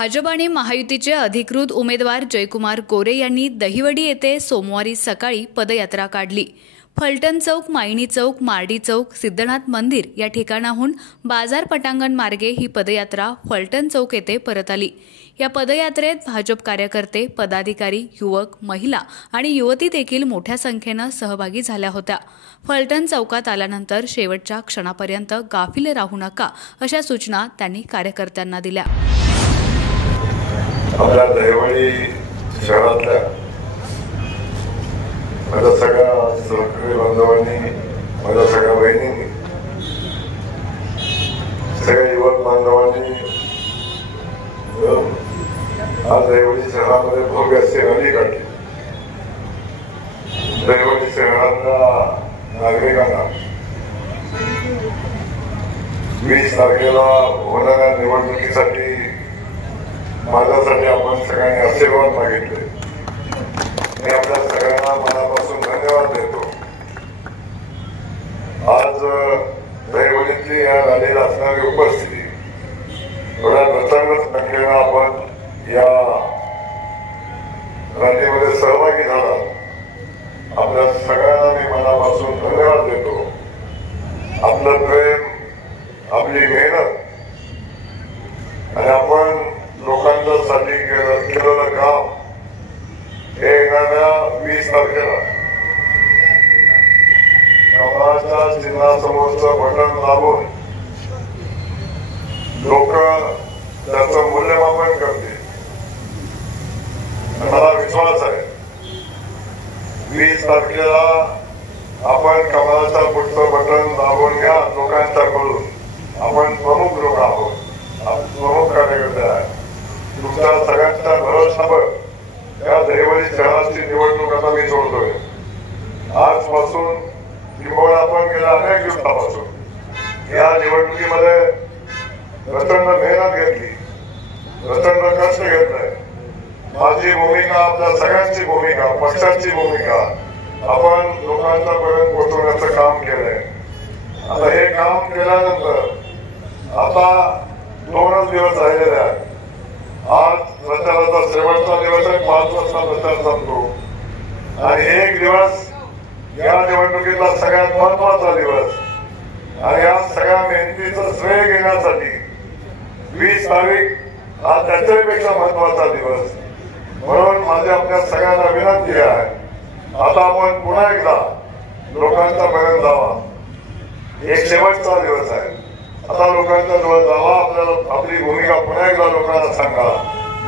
भाजप आणि महायुतीचे अधिकृत उमेदवार जयकुमार गोरे यांनी दहिवडी येथे सोमवारी सकाळी पदयात्रा काढली। फलटण चौक, मायणी चौक, मार्डी चौक, सिद्धनाथ मंदिर या ठिकाणाहून बाजार पटांगण मार्गे ही पदयात्रा फलटण चौक येथे परत आली। या पदयात्रेत भाजप कार्यकर्ते, पदाधिकारी, युवक, महिला आणि युवती देखील मोठ्या संख्येने सहभागी झाल्या होत्या। फलटण चौकात आल्यानंतर शेवटच्या क्षणापर्यंत गाफील राहू नका अशा सूचना त्यांनी कार्यकर्त्यांना दिल्या। आपल्या दहिवडी शहरातल्या माझ्या सगळ्या सहकारी बांधवांनी, माझ्या सगळ्या बहिणींनी, सगळ्या युवक बांधवांनी आज दहिवडी शहरामध्ये भव्य अशी रॅली काढली। दहिवडी शहरातल्या नागरिकांना 20 तारखेला होणाऱ्या निवडणुकीसाठी माझ्यासाठी आपण सगळ्यांनी आशीर्वाद मागितले। मी आपल्या सगळ्यांना मनापासून धन्यवाद देतो। आज दहिवडीतली या रॅलीला असणारी उपस्थिती थोड्या प्रचंड संख्येने आपण या रॅलीमध्ये सहभागी झाला। आपल्या सगळ्यांना मी मनापासून धन्यवाद देतो। आपलं प्रेम, आपली मेहनत आणि आपण लोकांसाठी केलेलं काम हे येणाऱ्या 20 तारखेला कमळाच्या चिन्हासमोरचं बटन दाबून लोक त्याचं मूल्यमापन करतील। मला विश्वास आहे 20 तारखेला आपण कमळाच्या पुढचं बटन दाबून घ्या। लोकांच्याकडून आपण प्रमुख लोक आहोत, प्रमुख कार्यकर्ते आहेत। तुमच्या सगळ्यांच्या भरोशावर या दहिवडी शहराची निवडणूक आता मी सोडतोय। आजपासून किंवा आपण गेल्या अनेक दिवसापासून या निवडणुकीमध्ये प्रचंड मेहनत घेतली, प्रचंड कष्ट घेतलंय। माझी भूमिका, आपल्या सगळ्यांची भूमिका, पक्षाची भूमिका आपण लोकांच्यापर्यंत पोहोचवण्याचं काम केलंय। आता हे काम केल्यानंतर आता 2 दिवस राहिलेले आहेत। आज प्रचाराचा शेवटचा दिवस आहे, 5 वाजता प्रचार संपतो आणि 1 दिवस या निवडणुकीचा सगळ्यात महत्वाचा दिवस आणि या सगळ्या मेहनतीचं श्रेय घेण्यासाठी 20 तारीख हा त्याच्यापेक्षा महत्वाचा दिवस। म्हणून माझी आपल्या सगळ्यांना विनंती आहे, आता आपण पुन्हा एकदा लोकांच्या पर्यंत जावा। एक शेवटचा दिवस आहे, आता लोकांच्या जवळ जावा। आपल्याला आपली भूमिका पुन्हा एकदा लोकांना सांगा,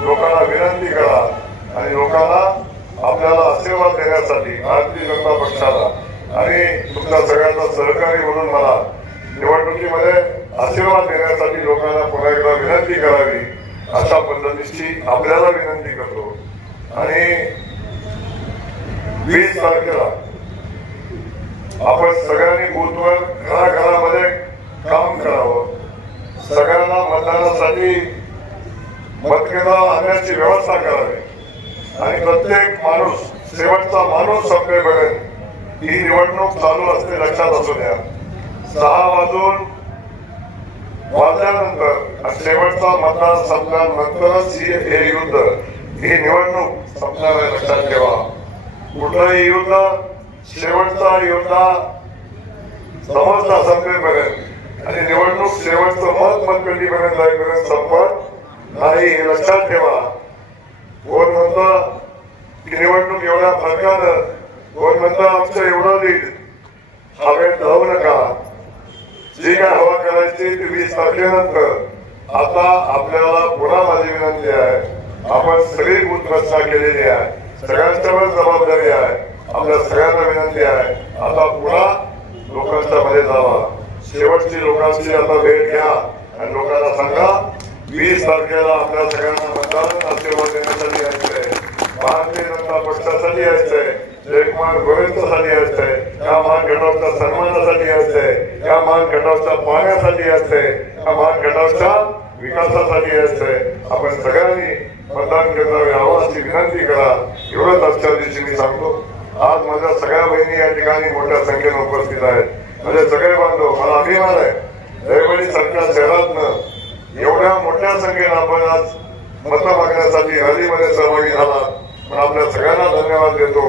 लोकांना विनंती करा आणि लोकांना आपल्याला आशीर्वाद देण्यासाठी भारतीय जनता पक्षाला आणि तुमच्या सगळ्यांचा सहकारी म्हणून मला निवडणुकीमध्ये आशीर्वाद देण्यासाठी लोकांना पुन्हा एकदा विनंती करावी अशा पद्धतीची आपल्याला विनंती करतो। आणि 20 तारखेला आपण सगळ्यांनी बूथवर घराघरामध्ये काम करावं। सगळ्यांना मतदानासाठी मतकेंद्र आणण्याची व्यवस्था करावी आणि प्रत्येक माणूस, शेवटचा माणूस संपेपर्यंत ही निवडणूक चालू असते लक्षात असू द्या। 6 वाजल्यानंतर शेवटचा मतदान संपल्यानंतरच हे युद्ध, ही निवडणूक संपणार आहे, लक्षात ठेवा। कुठलंही युद्ध, शेवटचा युद्ध समजता संपेपर्यंत आणि निवडणूक शेवटचं मतपेटीपर्यंत जाईपर्यंत संपत नाही, हे लक्षात ठेवा। कोण म्हणतं की निवडणूक एवढ्या फरकानं, कोण म्हणतं आमचं एवढं लीड, हवेत जाऊ नका। जी काय हवा करायची ती 20 तारखेनंतर। आता आपल्याला पुन्हा माझी विनंती आहे, आपण सगळी बूथ रचना केलेली आहे, सगळ्यांच्यावर जबाबदारी आहे। आपल्या सगळ्यांना विनंती आहे, आता पुन्हा लोकांच्या मध्ये जावा। शेवटची लोकांची आता भेट घ्या आणि लोकांना सांगा 20 तारखेला आपल्या सगळ्यांना मतदान आशीर्वाद देण्यासाठी यायचंय, भारतीय जनता पक्षासाठी यायचंय, जयकुमार गोरेंसाठी यायचंय, या मान गटावच्या सन्मानासाठी यायचंय, या मान गटावच्या पाहण्यासाठी यायचंय, या मान गटावच्या विकासासाठी यायचंय। आपण सगळ्यांनी मतदान केंद्रावर यावं अशी विनंती करा। एवढंच आजच्या दिवशी मी सांगतो। आज माझ्या सगळ्या बहिणी या ठिकाणी मोठ्या संख्येने उपस्थित आहेत। माझे सगळे बांधव, मला अभिमान आहे दहिवडी सारख्या शहरातनं एवढ्या मोठ्या संख्येने आपण आज मतं मागण्यासाठी रॅलीमध्ये सहभागी झाला. पण आपल्या सगळ्यांना धन्यवाद देतो.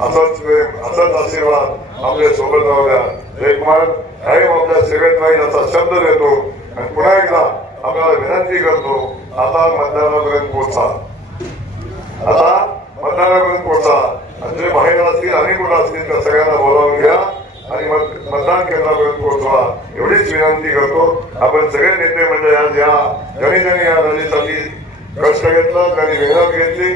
असंच प्रेम, असंच आशीर्वाद आपल्या सोबत राहू द्या. जयकुमार कायम आपल्या सेवेत राहील असा शब्द देतो आणि पुन्हा एकदा आपल्याला विनंती करतो, आता मतदानापर्यंत पोहोचा. आता मतदानापर्यंत पोहोचा. आणि जे बाहेर असतील, अनेक मुलं असतील, त्या सगळ्यांना बोलावून घ्या आणि मतदान केंद्रापर्यंत पोहोचवा एवढीच विनंती करतो. आपण सगळे नेते म्हणजे आज ज्यांनी या रॅलीसाठी कष्ट घेतलं, त्यांनी मेहनत घेतली.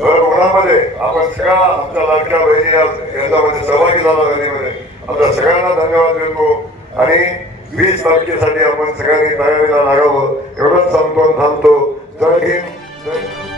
भर उन्हामध्ये आपण सगळ्या आमच्या लाडक्या बहिणी याच्यामध्ये सहभागी झाला. रॅलीमध्ये आपल्या सगळ्यांना धन्यवाद देतो आणि 20 तारखेसाठी आपण सगळ्यांनी तयारीला लागावं एवढंच सांगतो. थांबतो. जय हिंद, जय